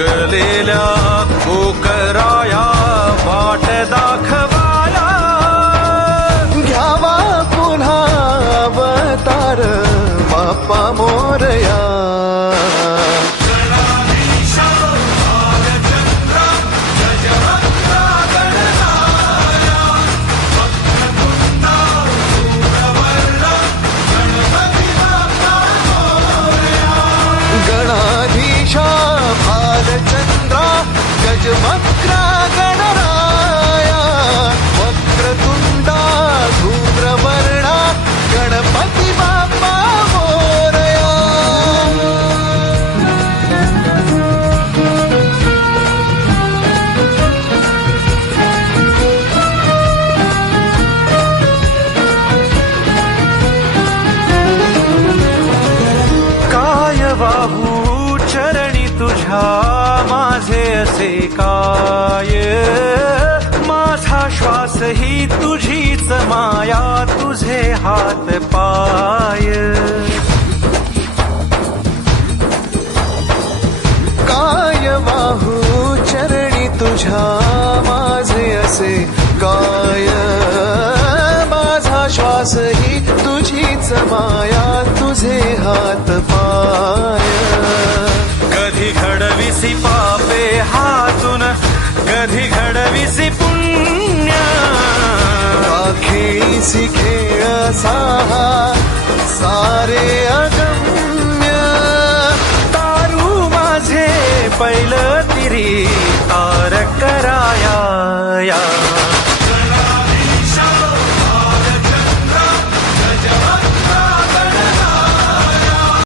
थकलेल्या कोकराया वाट दाखवाया, घ्यावा पुन्हा अवतार बाप्पा मोरया. गणाधीशा भालचंद्रा गजवक्रा गणराया, वक्रतुंडा धूम्रवर्णा गणपती बाप्पा मोरया. काय वाहू चरणी तुझ्या माझे असे काय, माझा श्वास ही तुझीच माया, तुझे हात पाय. काय वाहू चरणी तुझ्या माझे असे काय, माझा श्वास ही तुझीच माया, तुझे हात पाय. कधी घडविसी पापे हातून, कधी घडविसी पुण्य, खेळीसी खेळ साहा सारे अगम्य. तारू माझे पैल तिरी तार